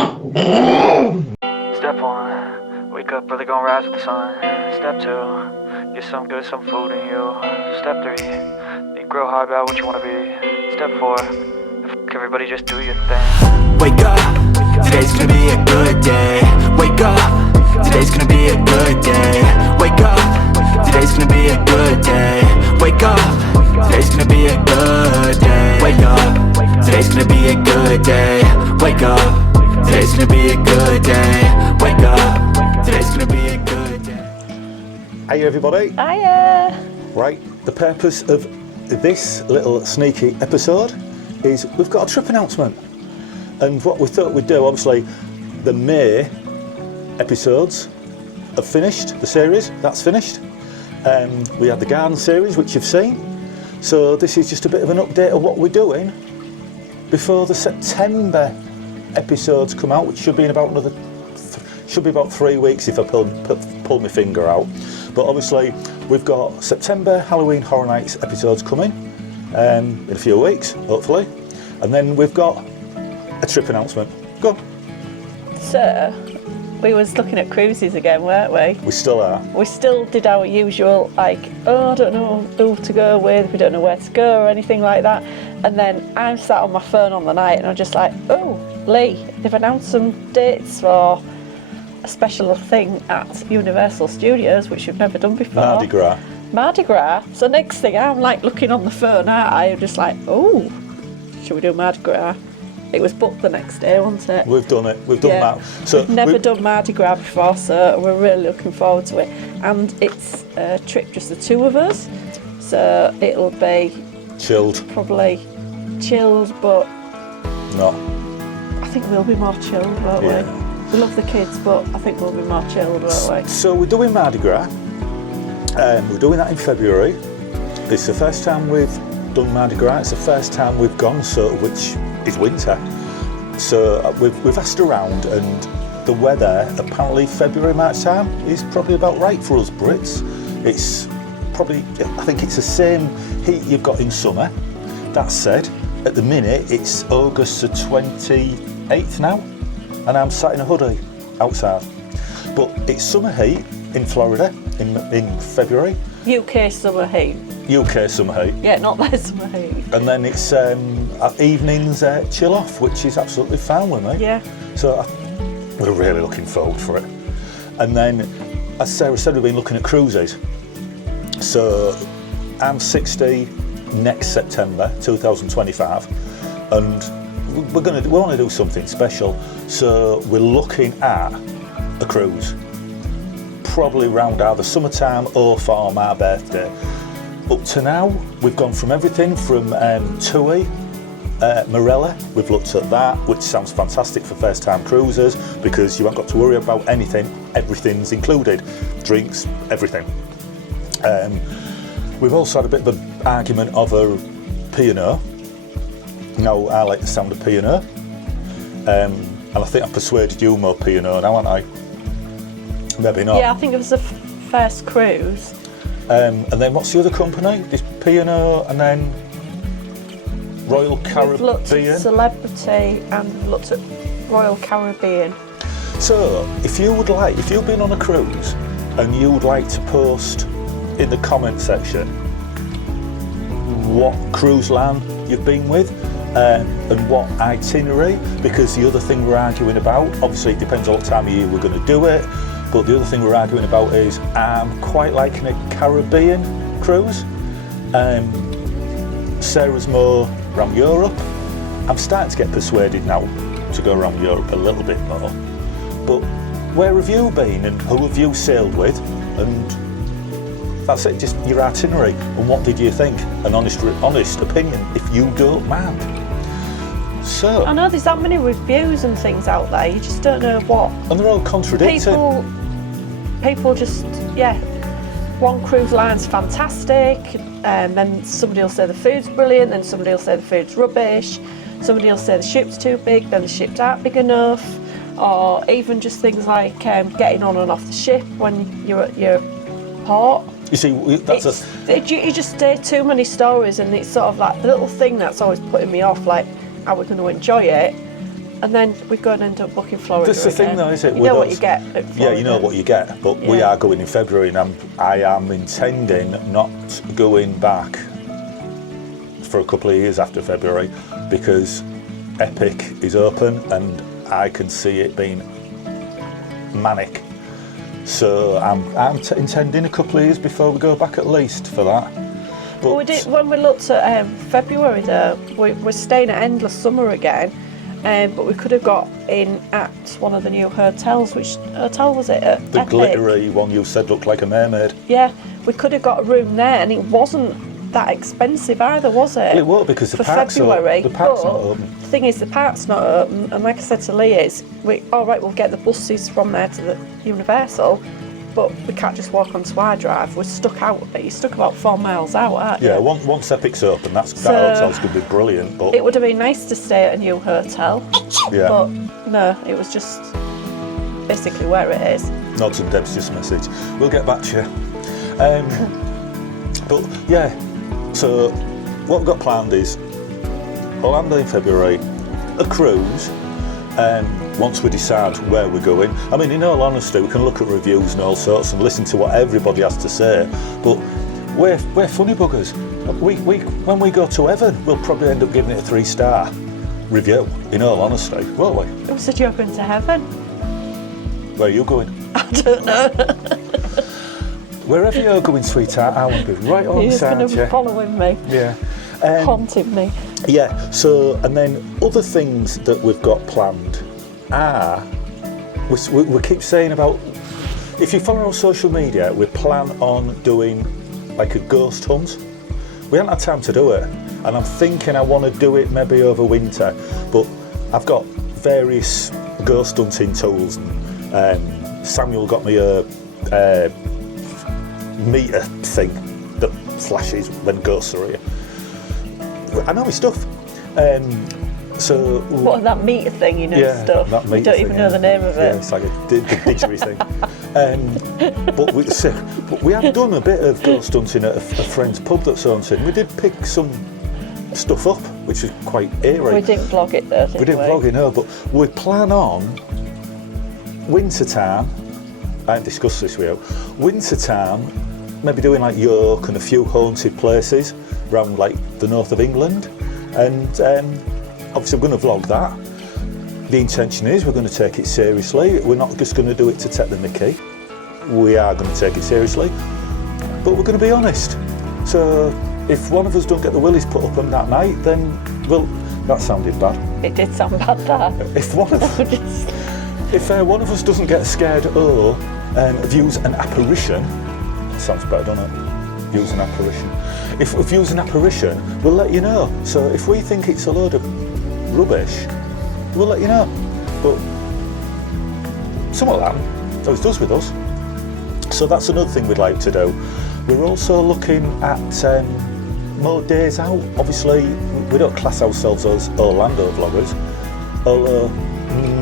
Step 1, wake up early, gonna rise with the sun. Step 2, get some good, some food in you. Step 3, think real hard about what you wanna be. Step 4, fuck everybody, just do your thing. Wake up, today's gonna be a good day. Wake up, today's gonna be a good day. Wake up, today's gonna be a good day. Wake up, today's gonna be a good day. Wake up, today's gonna be a good day. Wake up, today's gonna be a good day. Wake up, today's gonna be a good day. Hey everybody. Hiya. Right, the purpose of this little sneaky episode is we've got a trip announcement. And what we thought we'd do, obviously, the May episodes have finished, the series, that's finished. We had the garden series, which you've seen. So this is just a bit of an update of what we're doing before the September episodes come out, which should be in about should be about 3 weeks if I pull my finger out. But obviously, we've got September Halloween Horror Nights episodes coming in a few weeks, hopefully. And then we've got a trip announcement. Go on. So, we was looking at cruises again, weren't we? We still are. We still did our usual, I don't know who to go with, we don't know where to go or anything like that. And then I'm sat on my phone on the night and I'm just like, oh, Lee, they've announced some dates for a special thing at Universal Studios, which we've never done before. Mardi Gras. So next thing, I'm like looking on the phone, I'm just like, oh, should we do Mardi Gras? It was booked the next day, wasn't it? We've done it. We've done that. So we've never done Mardi Gras before, so we're really looking forward to it. And it's a trip just the two of us, so it'll be chilled. Probably chilled, but no. I think we'll be more chilled, won't we? We love the kids, but I think we'll be more chilled, won't we? So we're doing Mardi Gras. We're doing that in February. It's the first time we've done Mardi Gras. It's the first time we've gone, so which is winter. So we've asked around, and the weather apparently February, March time is probably about right for us Brits. It's probably, I think it's the same heat you've got in summer. That said, at the minute it's August the 28th now, and I'm sat in a hoodie outside. But it's summer heat in Florida in February. UK summer heat. UK summer heat. Yeah, not their summer heat. And then it's evenings chill off, which is absolutely fine with me. Yeah. So we're really looking forward for it. And then, as Sarah said, we've been looking at cruises. So I'm 60 next September 2025, and we want to do something special. So we're looking at a cruise, probably around either summertime or for my birthday. Up to now, we've gone from everything from TUI, Morella, we've looked at that, which sounds fantastic for first-time cruisers because you haven't got to worry about anything, everything's included, drinks, everything. We've also had a bit of an argument over P&O. Now, I like the sound of P&O, and I think I persuaded you more P&O now, haven't I? Maybe not. Yeah, I think it was the first cruise. And then what's the other company? There's P&O and then Royal Caribbean. We've looked at Celebrity and looked at Royal Caribbean. So, if you've been on a cruise and you would like to post in the comment section what cruise line you've been with and what itinerary, because the other thing we're arguing about, obviously it depends on what time of year we're going to do it, but the other thing we're arguing about is I'm quite liking a Caribbean cruise. Sarah's more around Europe. I'm starting to get persuaded now to go around Europe a little bit more. But where have you been and who have you sailed with? And that's it, just your itinerary. And what did you think? An honest opinion, if you don't mind. So I know there's that many reviews and things out there, you just don't know what. And they're all contradicting. People just, one cruise line's fantastic, and then somebody will say the food's brilliant, then somebody will say the food's rubbish, somebody will say the ship's too big, then the ship's aren't big enough, or even just things like getting on and off the ship when you're at your port. You see, you just hear too many stories, and it's sort of like the little thing that's always putting me off, like, are we going to enjoy it? and then we go and end up booking Florida. That's the thing, again. though, is it? You with know what us? you get at Yeah, Florida. you know what you get. But we Yeah. are going in February, and I am intending not going back for a couple of years after February because Epic is open, and I can see it being manic. So I'm intending a couple of years before we go back at least for that. But Well, we did, when we looked at February, though, we're staying at Endless Summer again, but we could have got in at one of the new hotels. Which hotel was it? At the Epic. glittery one you said looked like a mermaid. Yeah, we could have got a room there, and it wasn't that expensive either, was it? It won't because the for park's February. the park's not But open. the thing is, the park's not open, and like I said to Lee, we'll get the buses from there to the Universal, but we can't just walk onto our drive. We're stuck out. You're stuck about 4 miles out, aren't you? Yeah, once Epic's open, that So- hotel's going to be brilliant. But It would have been nice to stay at a new hotel, yeah, but no, it was just basically where it is. Nods and Deb's just message. We'll get back to you. But yeah, so what we've got planned is Orlando in February, a cruise, once we decide where we're going. I mean, in all honesty, we can look at reviews and all sorts and listen to what everybody has to say, but we're funny buggers. When we go to heaven, we'll probably end up giving it a 3-star review, in all honesty, won't we? Who said you're going to heaven? Where are you going? I don't know. Wherever you're going, sweetheart, I want to be right on He's going to side be you. following me, Yeah. haunting me. Yeah, so, and then other things that we've got planned are, we keep saying about, if you follow our social media, we plan on doing like a ghost hunt. We haven't had time to do it, and I'm thinking I want to do it maybe over winter, but I've got various ghost hunting tools, and Samuel got me a meter thing that flashes when ghosts are here. I know my stuff. So What, that meter thing, you know, yeah, stuff? that You meter don't thing, even know the name of Yeah, it. it's like a didgeridoo thing. But we have done a bit of ghost hunting at a friend's pub that's haunted. We did pick some stuff up, which is quite eerie. We didn't vlog it though, did we? We didn't vlog it, no, but we plan on winter time. I haven't discussed this with you. Winter time, maybe doing like York and a few haunted places around like the north of England, and obviously we're going to vlog that. The intention is we're going to take it seriously. We're not just going to do it to take the mickey. We are going to take it seriously, but we're going to be honest. So if one of us don't get the willies put up on that night, then, well, that sounded bad. It did sound bad, that. If one of one of us doesn't get scared or views an apparition, sounds better, doesn't it? Views an apparition. If we views an apparition, we'll let you know. So if we think it's a load of rubbish, we'll let you know. But something like that, it always does with us. So that's another thing we'd like to do. We're also looking at more days out. Obviously, we don't class ourselves as Orlando vloggers, although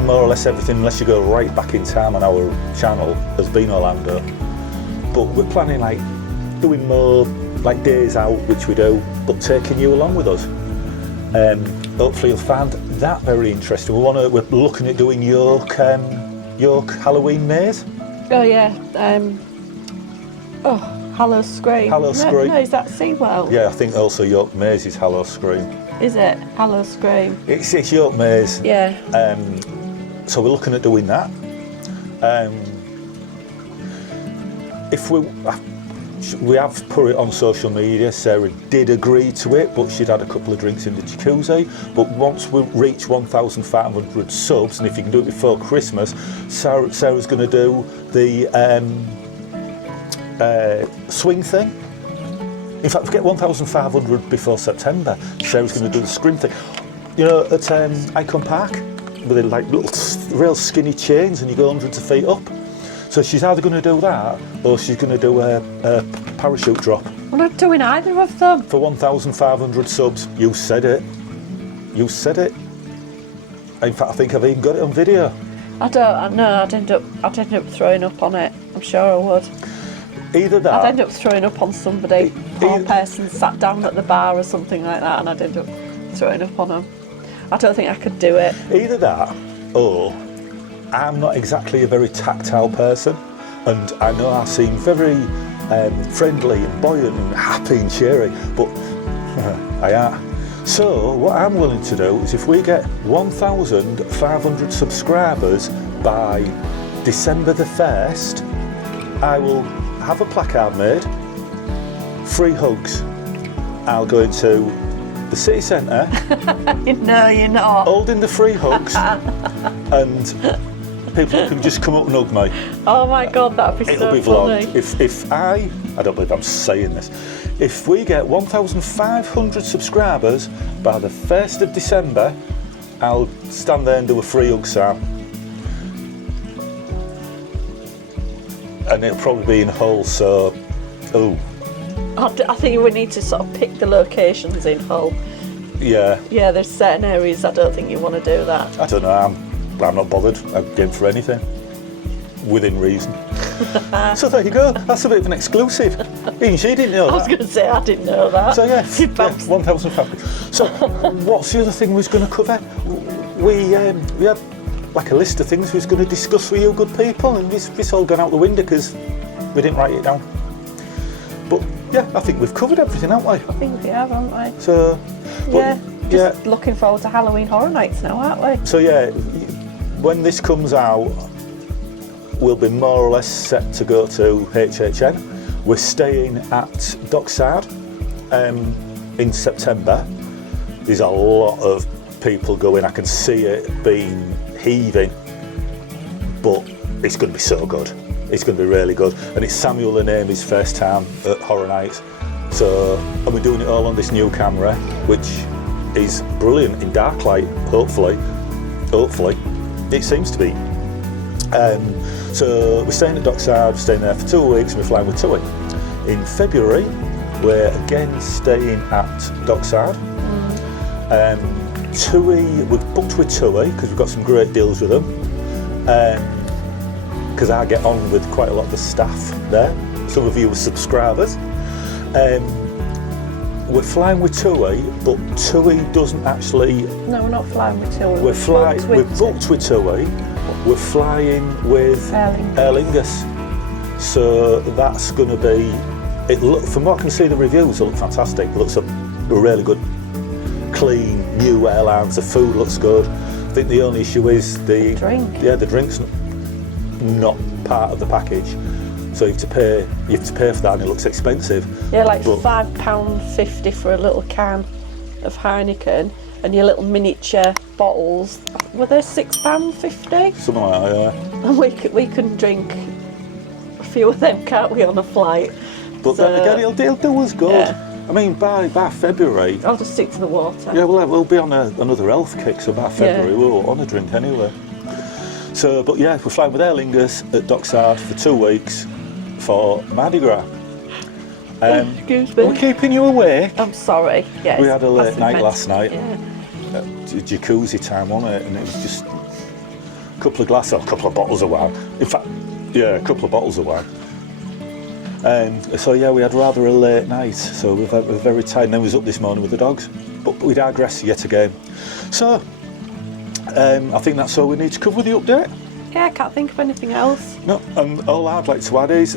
more or less everything, unless you go right back in time on our channel, has been Orlando. But we're planning like doing more like days out, which we do, but taking you along with us. Hopefully you'll find that very interesting. We're looking at doing York Halloween maze. Oh yeah. Hallow Scream. Hallow Scream. No, is that SeaWorld? Yeah, I think also York Maze is Hallow Scream. Is it? Hallow Scream. It's York Maze. Yeah. So we're looking at doing that. If we have put it on social media, Sarah did agree to it, but she'd had a couple of drinks in the jacuzzi. But once we reach 1,500 subs, and if you can do it before Christmas, Sarah's going to do the swing thing. In fact, if we get 1,500 before September, Sarah's going to do the scream thing. You know, at Icon Park, with the like little real skinny chains, and you go hundreds of feet up. So she's either going to do that, or she's going to do a parachute drop. We're not doing either of them. For 1,500 subs. You said it. You said it. In fact, I think I've even got it on video. I know. I'd end up throwing up on it. I'm sure I would. Either that. I'd end up throwing up on somebody. Poor person sat down at the bar or something like that, and I'd end up throwing up on them. I don't think I could do it. Either that, or I'm not exactly a very tactile person, and I know I seem very friendly and buoyant and happy and cheery, but I am. So what I'm willing to do is, if we get 1,500 subscribers by December the 1st, I will have a placard made, free hugs. I'll go into the city centre, No, you're not. holding the free hugs, and people can just come up and hug me. Oh my God, that'd be It'll so be funny. vlogged. If I don't believe I'm saying this, if we get 1,500 subscribers by the 1st of December, I'll stand there and do a free hug, Sam. And it'll probably be in Hull, so, I think we need to sort of pick the locations in Hull. yeah, Yeah, there's certain areas I don't think you want to do that. I don't know, I'm not bothered. I'm game for anything, within reason. So there you go, that's a bit of an exclusive. Even she didn't know I was that. going to say, I didn't know that. So yeah, You yeah, bounced. 1,500. So what's the other thing we was going to cover? We had like a list of things we was going to discuss with you good people, and this all gone out the window because we didn't write it down. But yeah, I think we've covered everything, haven't we? I think we have, haven't we? So Yeah, but, just looking forward to Halloween Horror Nights now, aren't we? So yeah, when this comes out, we'll be more or less set to go to HHN. We're staying at Dockside in September. There's a lot of people going. I can see it being heaving, but it's going to be so good. It's going to be really good. And it's Samuel and Amy's first time at Horror Nights. So, and we're doing it all on this new camera, which is brilliant in dark light, hopefully. It seems to be. So we're staying at Dockside, we're staying there for 2 weeks, and we're flying with TUI. In February, we're again staying at Dockside. TUI, we've booked with TUI because we've got some great deals with them. Because I get on with quite a lot of the staff there. Some of you are subscribers. We're flying with TUI, but TUI doesn't actually. No, we're not flying with TUI. We're booked with TUI. We're flying with Aer Lingus. So that's going to be. From what I can see, the reviews look fantastic. It looks a really good, clean, new airlines. The food looks good. I think the only issue is the drink. Yeah, the drink's not part of the package. So you have to pay for that, and it looks expensive. Yeah, like But- £5.50 for a little can of Heineken, and your little miniature bottles. Were they £6.50? Something like that, yeah. And we can drink a few of them, can't we, on a flight? But then So, again, it'll do us good. yeah. I mean, by February, I'll just stick to the water. yeah, we'll be on another health kick. So by February, Yeah. we'll want a drink anyway. So, but yeah, we're flying with Aer Lingus at Dockside for 2 weeks for Mardi Gras. Excuse me. We're keeping you awake. I'm sorry. Yes. We had a late as we night meant- last night. Yeah. Jacuzzi time, wasn't it? And it was just a couple of bottles of wine. In fact, yeah, a couple of bottles of wine. So yeah, we had rather a late night, so we're very tired. And then we was up this morning with the dogs, but we digress yet again. So I think that's all we need to cover with the update. Yeah, I can't think of anything else. No, and all I'd like to add is,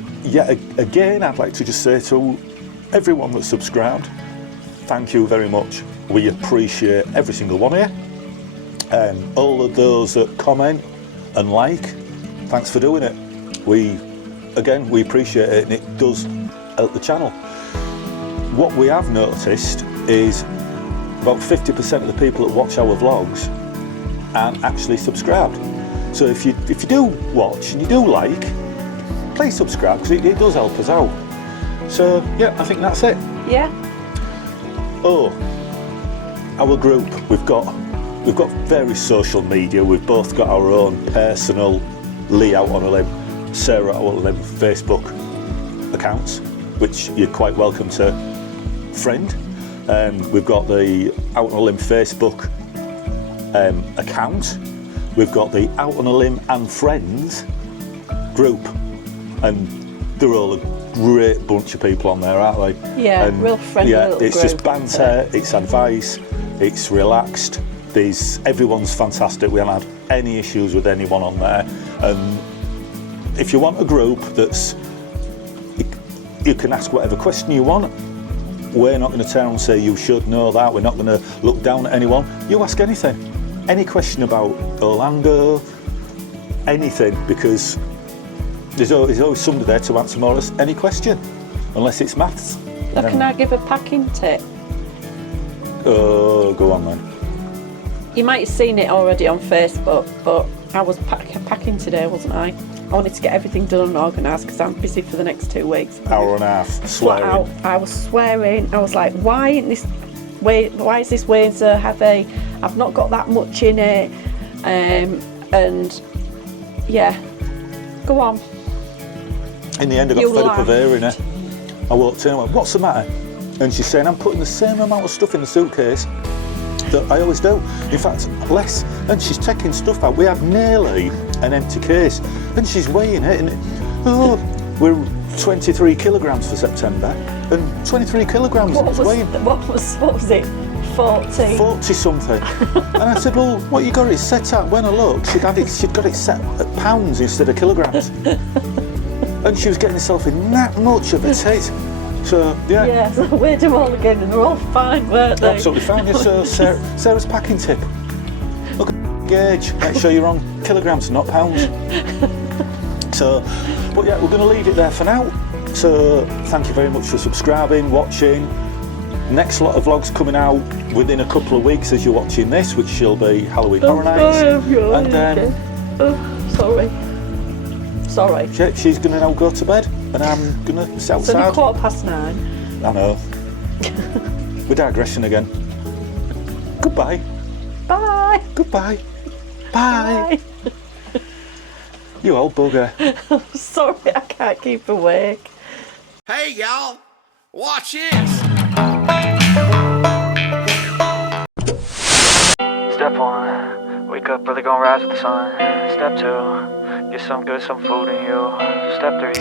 again, I'd like to just say to everyone that's subscribed, thank you very much. We appreciate every single one of you. All of those that comment and like, thanks for doing it. We appreciate it, and it does help the channel. What we have noticed is about 50% of the people that watch our vlogs aren't actually subscribed. So if you do watch and you do like, please subscribe, because it does help us out. So yeah, I think that's it. Yeah. Oh, our group, we've got various social media. We've both got our own personal Lee Out on a Limb, Sarah Out on a Limb Facebook accounts, which you're quite welcome to friend. We've got the Out on a Limb Facebook account. We've got the Out on a Limb and Friends group, and they're all a great bunch of people on there, aren't they? Yeah, real friendly little it's just group, banter, it's advice, it's relaxed, Everyone's fantastic. We haven't had any issues with anyone on there. And if you want a group that's, you can ask whatever question you want. We're not going to turn and say you should know that. We're not going to look down at anyone. You ask anything, any question about Orlando, anything, because there's always somebody there to answer more or less any question, unless it's maths. So can I give a packing tip? Oh, go on then. You might have seen it already on Facebook, but I was packing today, wasn't I? I wanted to get everything done and organised because I'm busy for the next 2 weeks. Hour and a half, swearing. I was swearing. I was like, why is this weighing so heavy? I've not got that much in it. And yeah, go on. In the end, I got fed up of hearing her. I walked in and went, what's the matter? And she's saying, I'm putting the same amount of stuff in the suitcase that I always do. In fact, less. And she's taking stuff out. We have nearly an empty case. And she's weighing it. And we're 23 kilograms for September. And 23 kilograms What was it? 40? 40 something. And I said, well, what you got it set at? When I looked, she'd got it set at pounds instead of kilograms. And she was getting herself in that much of a tit. So, yeah. Yeah, so weighed them all again and they're all fine, weren't they? Absolutely fine. Yeah, so Sarah's packing tip. Look at the gauge. Make sure you're on kilograms, not pounds. So, but yeah, we're going to leave it there for now. So, thank you very much for subscribing, watching. Next lot of vlogs coming out within a couple of weeks as you're watching this, which will be Halloween Horror Nights. And Sorry. She's going to now go to bed, and I'm going to sit outside. It's only 9:15. I know. We're digressing again. Goodbye. Bye. Goodbye. Bye. You old bugger. Sorry, I can't keep awake. Hey y'all, watch this. Step 1, wake up early, gonna rise with the sun. Step 2, get some food in you. Step 3,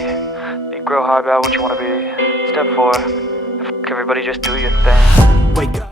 think real hard about what you wanna be. Step 4, everybody just do your thing. Wake up.